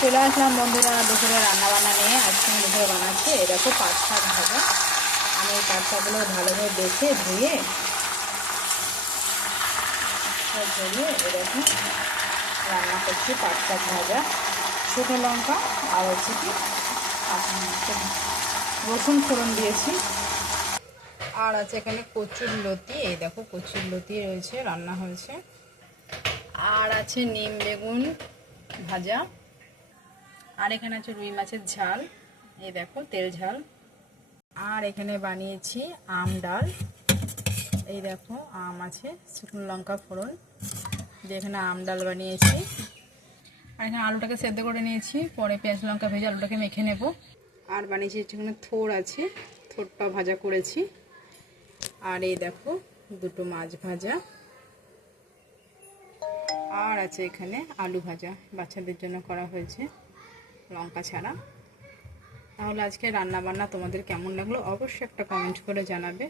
চলে আসলাম বন্ধুরা দুপুরে রান্নাবান্না নিয়ে। আজকে আমি দুপুরে বানাচ্ছি এই দেখো পাট শাক ভাজা। আমি এই পাট শাকগুলো ভালোভাবে বেছে ধুয়ে এরকম রান্না করছি পাট শাক ভাজা। শুকনো লঙ্কা আর হচ্ছে কি রসুন ফোড়ন দিয়েছি। আর আছে এখানে কচুর লতি, এই দেখো কচুর লতি রয়েছে, রান্না হয়েছে। আর আছে নিম বেগুন ভাজা। আর এখানে আছে রুই মাছের ঝাল, এই দেখো তেল ঝাল। আর এখানে বানিয়েছি আম ডাল, এই দেখো আম আছে, শুকনো লঙ্কা ফোড়ন দিয়ে এখানে আম ডাল বানিয়েছি। আর এখানে আলুটাকে সেদ্ধ করে নিয়েছি, পরে পেঁয়াজ লঙ্কা ভেজে আলুটাকে মেখে নেব। আর বানিয়েছি এখানে থোড় আছে, থোড়টা ভাজা করেছি। আর এই দেখো দুটো মাছ ভাজা। আর আছে এখানে আলু ভাজা, বাচ্চাদের জন্য করা হয়েছে লঙ্কা ছাড়া। তাহলে আজকে রান্না বান্না তোমাদের কেমন লাগলো অবশ্যই একটা কমেন্ট করে জানাবে।